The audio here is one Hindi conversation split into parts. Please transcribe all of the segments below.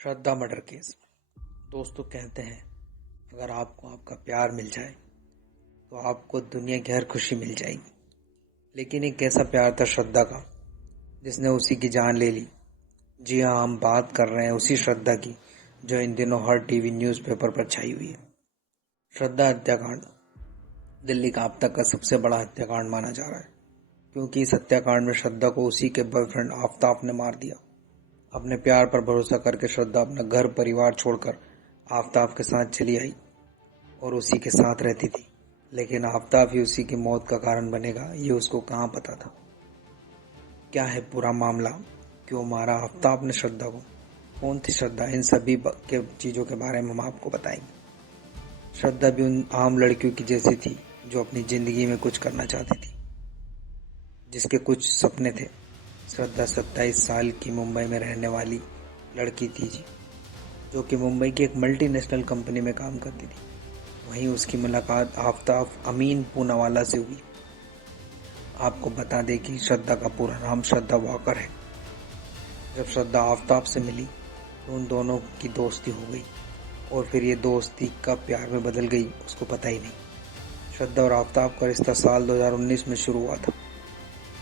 श्रद्धा मर्डर केस। दोस्तों कहते हैं अगर आपको आपका प्यार मिल जाए तो आपको दुनिया की हर खुशी मिल जाएगी। लेकिन एक ऐसा प्यार था श्रद्धा का जिसने उसी की जान ले ली। जी हाँ, हम बात कर रहे हैं उसी श्रद्धा की जो इन दिनों हर टीवी न्यूज़पेपर पर छाई हुई है। श्रद्धा हत्याकांड दिल्ली का अब तक का सबसे बड़ा हत्याकांड माना जा रहा है, क्योंकि इस हत्याकांड में श्रद्धा को उसी के बॉयफ्रेंड आफ्ताब ने मार दिया। अपने प्यार पर भरोसा करके श्रद्धा अपना घर परिवार छोड़कर आफ्ताब के साथ चली आई और उसी के साथ रहती थी। लेकिन आफ्ताब ही उसी की मौत का कारण बनेगा, ये उसको कहाँ पता था। क्या है पूरा मामला, क्यों मारा आफ्ताब ने श्रद्धा को, कौन थी श्रद्धा, इन सभी के चीज़ों के बारे में हम आपको बताएंगे। श्रद्धा भी उन आम लड़कियों की जैसी थी जो अपनी ज़िंदगी में कुछ करना चाहती थी, जिसके कुछ सपने थे। श्रद्धा 27 साल की मुंबई में रहने वाली लड़की थी जो कि मुंबई की एक मल्टीनेशनल कंपनी में काम करती थी। वहीं उसकी मुलाकात आफ्ताब अमीन पूनावाला से हुई। आपको बता दें कि श्रद्धा का पूरा नाम श्रद्धा वॉकर है। जब श्रद्धा आफ्ताब से मिली तो उन दोनों की दोस्ती हो गई और फिर ये दोस्ती कब प्यार में बदल गई उसको पता ही नहीं। श्रद्धा और आफ्ताब का रिश्ता साल 2019 में शुरू हुआ था,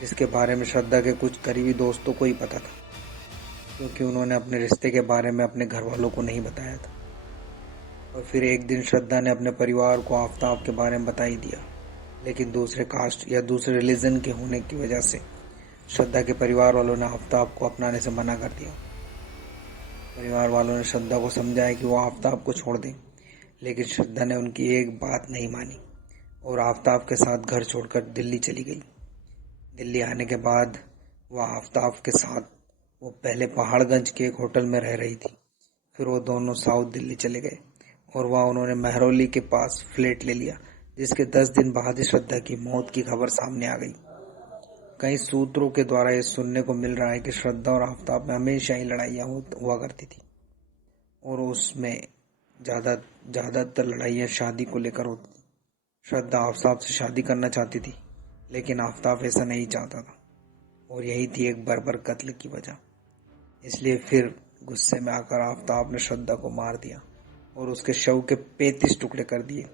जिसके बारे में श्रद्धा के कुछ करीबी दोस्तों को ही पता था, क्योंकि उन्होंने अपने रिश्ते के बारे में अपने घर वालों को नहीं बताया था। और फिर एक दिन श्रद्धा ने अपने परिवार को आफ्ताब के बारे में बता ही दिया, लेकिन दूसरे कास्ट या दूसरे रिलीजन के होने की वजह से श्रद्धा के परिवार वालों ने आफ्ताब को अपनाने से मना कर दिया। परिवार वालों ने श्रद्धा को समझाया कि वो आफ्ताब को छोड़ दें, लेकिन श्रद्धा ने उनकी एक बात नहीं मानी और आफ्ताब के साथ घर छोड़कर दिल्ली चली गई। दिल्ली आने के बाद वह आफ्ताब के साथ वो पहले पहाड़गंज के एक होटल में रह रही थी। फिर वो दोनों साउथ दिल्ली चले गए और वहाँ उन्होंने महरौली के पास फ्लैट ले लिया, जिसके 10 दिन बाद ही श्रद्धा की मौत की खबर सामने आ गई। कई सूत्रों के द्वारा ये सुनने को मिल रहा है कि श्रद्धा और आफ्ताब में हमेशा ही लड़ाइयाँ हुआ करती थी और उसमें ज़्यादातर लड़ाइयाँ शादी को लेकर होती थी। श्रद्धा आफ्ताब से शादी करना चाहती थी, लेकिन आफ्ताब ऐसा नहीं चाहता था और यही थी एक बर्बर कत्ल की वजह। इसलिए फिर गुस्से में आकर आफ्ताब ने श्रद्धा को मार दिया और उसके शव के 35 टुकड़े कर दिए।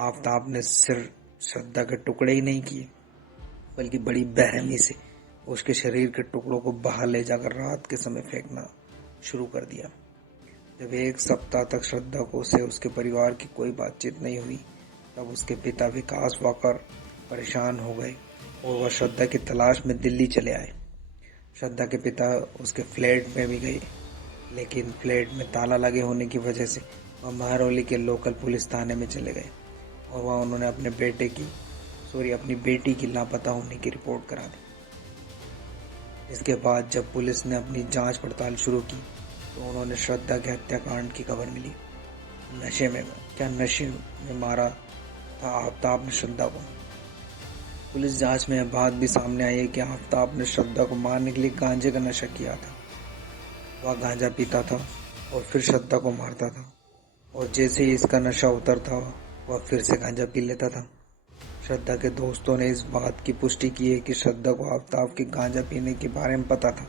आफ्ताब ने सिर्फ श्रद्धा के टुकड़े ही नहीं किए, बल्कि बड़ी बेरहमी से उसके शरीर के टुकड़ों को बाहर ले जाकर रात के समय फेंकना शुरू कर दिया। जब एक सप्ताह तक श्रद्धा को से उसके परिवार की कोई बातचीत नहीं हुई, तब उसके पिता विकास वॉकर परेशान हो गए और वह श्रद्धा की तलाश में दिल्ली चले आए। श्रद्धा के पिता उसके फ्लैट में भी गए, लेकिन फ्लैट में ताला लगे होने की वजह से वह महरौली के लोकल पुलिस थाने में चले गए और वहाँ उन्होंने अपनी बेटी की लापता होने की रिपोर्ट करा दी। इसके बाद जब पुलिस ने अपनी जांच पड़ताल शुरू की तो उन्होंने श्रद्धा के हत्याकांड की खबर मिली। नशे में मारा था आफ्ताब ने श्रद्धा को। पुलिस जांच में यह बात भी सामने आई है कि आफ्ताब ने श्रद्धा को मारने के लिए गांजे का नशा किया था। वह गांजा पीता था और फिर श्रद्धा को मारता था, और जैसे ही इसका नशा उतरता वह फिर से गांजा पी लेता था। श्रद्धा के दोस्तों ने इस बात की पुष्टि की है कि श्रद्धा को आफ्ताब के गांजा पीने के बारे में पता था,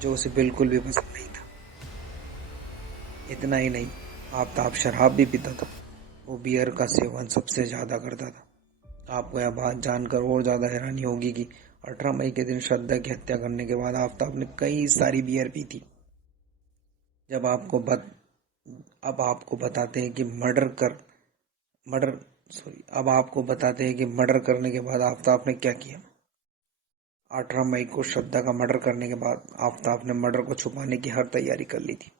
जो उसे बिल्कुल भी पसंद नहीं था। इतना ही नहीं, आफ्ताब शराब भी पीता था। वो बियर का सेवन सबसे ज़्यादा करता था। आपको यह बात जानकर और ज़्यादा हैरानी होगी कि 18 मई के दिन श्रद्धा की हत्या करने के बाद आफ्ताब ने कई सारी बियर पी थी। अब आपको बताते हैं कि मर्डर करने के बाद आफ्ताब ने क्या किया। 18 मई को श्रद्धा का मर्डर करने के बाद आफ्ताब ने मर्डर को छुपाने की हर तैयारी कर ली थी।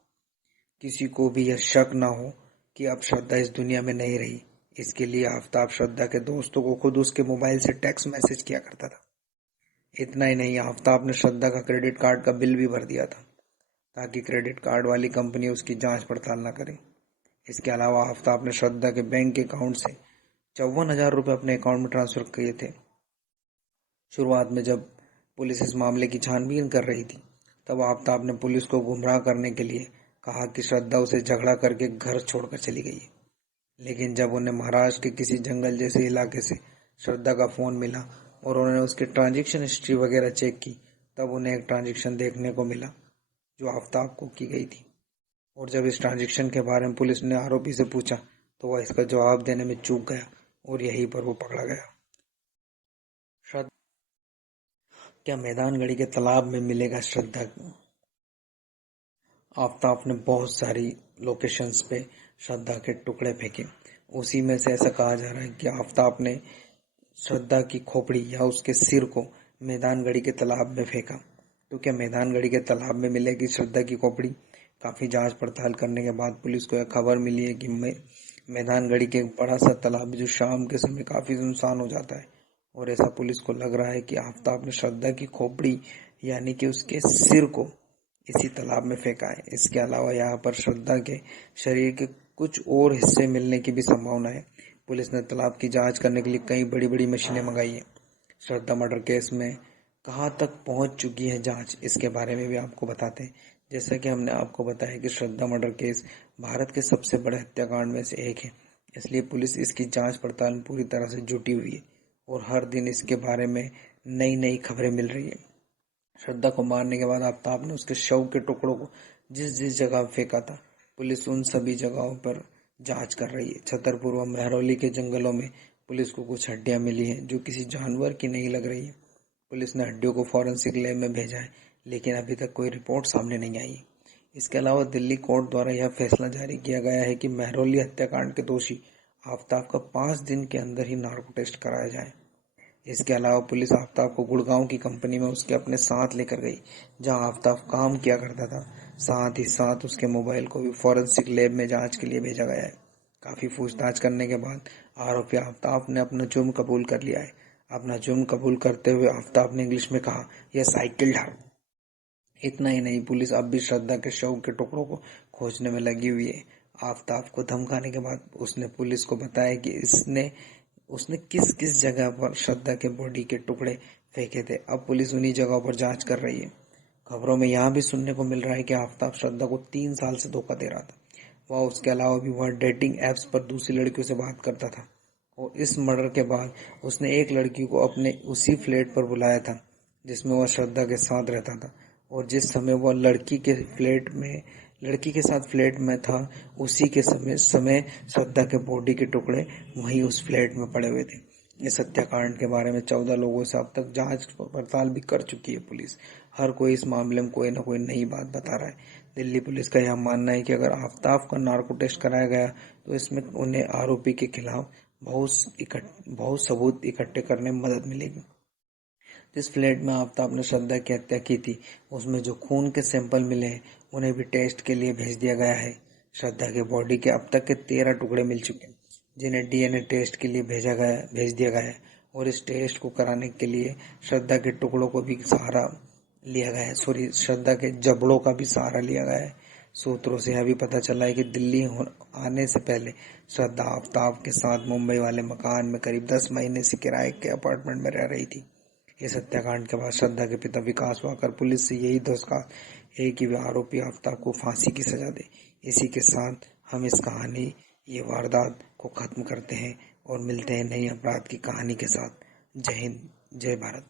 किसी को भी यह शक ना हो कि अब श्रद्धा इस दुनिया में नहीं रही, इसके लिए आफ्ताब श्रद्धा के दोस्तों को खुद उसके मोबाइल से टेक्स्ट मैसेज किया करता था। इतना ही नहीं, आफ्ताब ने श्रद्धा का क्रेडिट कार्ड का बिल भी भर दिया था, ताकि क्रेडिट कार्ड वाली कंपनी उसकी जांच पड़ताल न करे। इसके अलावा आफ्ताब ने श्रद्धा के बैंक अकाउंट से 54,000 रुपये अपने अकाउंट में ट्रांसफर किए थे। शुरुआत में जब पुलिस इस मामले की छानबीन कर रही थी, तब आफ्ताब ने पुलिस को गुमराह करने के लिए कहा कि श्रद्धा उसे झगड़ा करके घर छोड़कर चली गई है। लेकिन जब उन्हें महाराष्ट्र के किसी जंगल जैसे इलाके से श्रद्धा का फ़ोन मिला और उन्होंने उसकी ट्रांजैक्शन हिस्ट्री वगैरह चेक की, तब उन्हें एक ट्रांजैक्शन देखने को मिला जो आफ्ताब को की गई थी। और जब इस ट्रांजैक्शन के बारे में पुलिस ने आरोपी से पूछा तो वह इसका जवाब देने में चूक गया और यहीं पर वो पकड़ा गया। क्या मैदानगढ़ी के तालाब में मिलेगा श्रद्धा? आफताब ने बहुत सारी लोकेशंस पे श्रद्धा के टुकड़े फेंके। उसी में से ऐसा कहा जा रहा है कि आफताब ने श्रद्धा की खोपड़ी या उसके सिर को मैदानगढ़ी के तालाब में फेंका। तो क्या मैदानगढ़ी के तालाब में मिलेगी श्रद्धा की खोपड़ी? काफी जांच पड़ताल करने के बाद पुलिस को यह खबर मिली है कि मैदानगढ़ी के एक बड़ा सा तालाब जो शाम के समय काफी सुनसान हो जाता है, और ऐसा पुलिस को लग रहा है कि आफताब ने श्रद्धा की खोपड़ी यानी कि उसके सिर को इसी तालाब में फेंका है। इसके अलावा यहाँ पर श्रद्धा के शरीर के कुछ और हिस्से मिलने की भी संभावना है। पुलिस ने तालाब की जांच करने के लिए कई बड़ी बड़ी मशीनें मंगाई है। श्रद्धा मर्डर केस में कहाँ तक पहुंच चुकी है जांच, इसके बारे में भी आपको बताते हैं। जैसा कि हमने आपको बताया कि श्रद्धा मर्डर केस भारत के सबसे बड़े हत्याकांड में से एक है, इसलिए पुलिस इसकी जांच पड़ताल में पूरी तरह से जुटी हुई है और हर दिन इसके बारे में नई नई खबरें मिल रही है। श्रद्धा को मारने के बाद आफताब ने उसके शव के टुकड़ों को जिस जिस जगह फेंका था, पुलिस उन सभी जगहों पर जांच कर रही है। छतरपुर व महरौली के जंगलों में पुलिस को कुछ हड्डियां मिली हैं जो किसी जानवर की नहीं लग रही है। पुलिस ने हड्डियों को फॉरेंसिक लैब में भेजा है, लेकिन अभी तक कोई रिपोर्ट सामने नहीं आई। इसके अलावा दिल्ली कोर्ट द्वारा यह फैसला जारी किया गया है कि महरौली हत्याकांड के दोषी आफताब का 5 दिन के अंदर ही नार्को टेस्ट कराया जाए। इसके अलावा पुलिस आफताब को गुड़गांव की कंपनी में उसके अपने साथ लेकर गई, जहां आफताब काम किया करता था। साथ ही साथ उसके मोबाइल को भी फॉरेंसिक लैब में जांच के लिए भेजा गया है। काफी पूछताछ करने के बाद आरोपी आफताब ने अपना जुर्म कबूल कर लिया है। अपना जुर्म कबूल करते हुए आफताब ने इंग्लिश में कहा, यह साइकिल था। इतना ही नहीं, पुलिस अब भी श्रद्धा के शव के टुकड़ों को खोजने में लगी हुई है। आफताब को धमकाने के बाद उसने पुलिस को बताया कि उसने किस किस जगह पर श्रद्धा के बॉडी के टुकड़े फेंके थे। अब पुलिस उन्हीं जगहों पर जांच कर रही है। खबरों में यह भी सुनने को मिल रहा है कि आफताब श्रद्धा को 3 साल से धोखा दे रहा था। वह उसके अलावा भी वह डेटिंग एप्स पर दूसरी लड़कियों से बात करता था और इस मर्डर के बाद उसने एक लड़की को अपने उसी फ्लैट पर बुलाया था जिसमें वह श्रद्धा के साथ रहता था, और जिस समय वह लड़की के साथ फ्लैट में था उसी के समय श्रद्धा के बॉडी के टुकड़े वहीं उस फ्लैट में पड़े हुए थे। इस हत्याकांड के बारे में 14 लोगों से अब तक जांच पड़ताल भी कर चुकी है पुलिस। हर कोई इस मामले में कोई ना कोई नई बात बता रहा है। दिल्ली पुलिस का यह मानना है कि अगर आफताब का नार्को टेस्ट कराया गया तो इसमें उन्हें आरोपी के खिलाफ बहुत सबूत इकट्ठे करने में मदद मिलेगी। जिस फ्लैट में आफताब ने श्रद्धा की हत्या की थी, उसमें जो खून के सैंपल मिले हैं उन्हें भी टेस्ट के लिए भेज दिया गया है। श्रद्धा के बॉडी के अब तक के 13 टुकड़े मिल चुके हैं जिन्हें डीएनए टेस्ट के लिए भेज दिया गया है, और इस टेस्ट को कराने के लिए श्रद्धा के टुकड़ों को भी सहारा लिया गया है, श्रद्धा के जबड़ों का भी सहारा लिया गया है। सूत्रों से यह भी पता चला है कि दिल्ली आने से पहले श्रद्धा आफताब के साथ मुंबई वाले मकान में करीब 10 महीने से किराए के अपार्टमेंट में रह रही थी। इस हत्याकांड के बाद श्रद्धा के पिता विकास वाकर पुलिस से यही दरख्वास्त है कि वे आरोपी आफताब को फांसी की सजा दे। इसी के साथ हम इस कहानी, ये वारदात को खत्म करते हैं और मिलते हैं नई अपराध की कहानी के साथ। जय हिंद, जय भारत।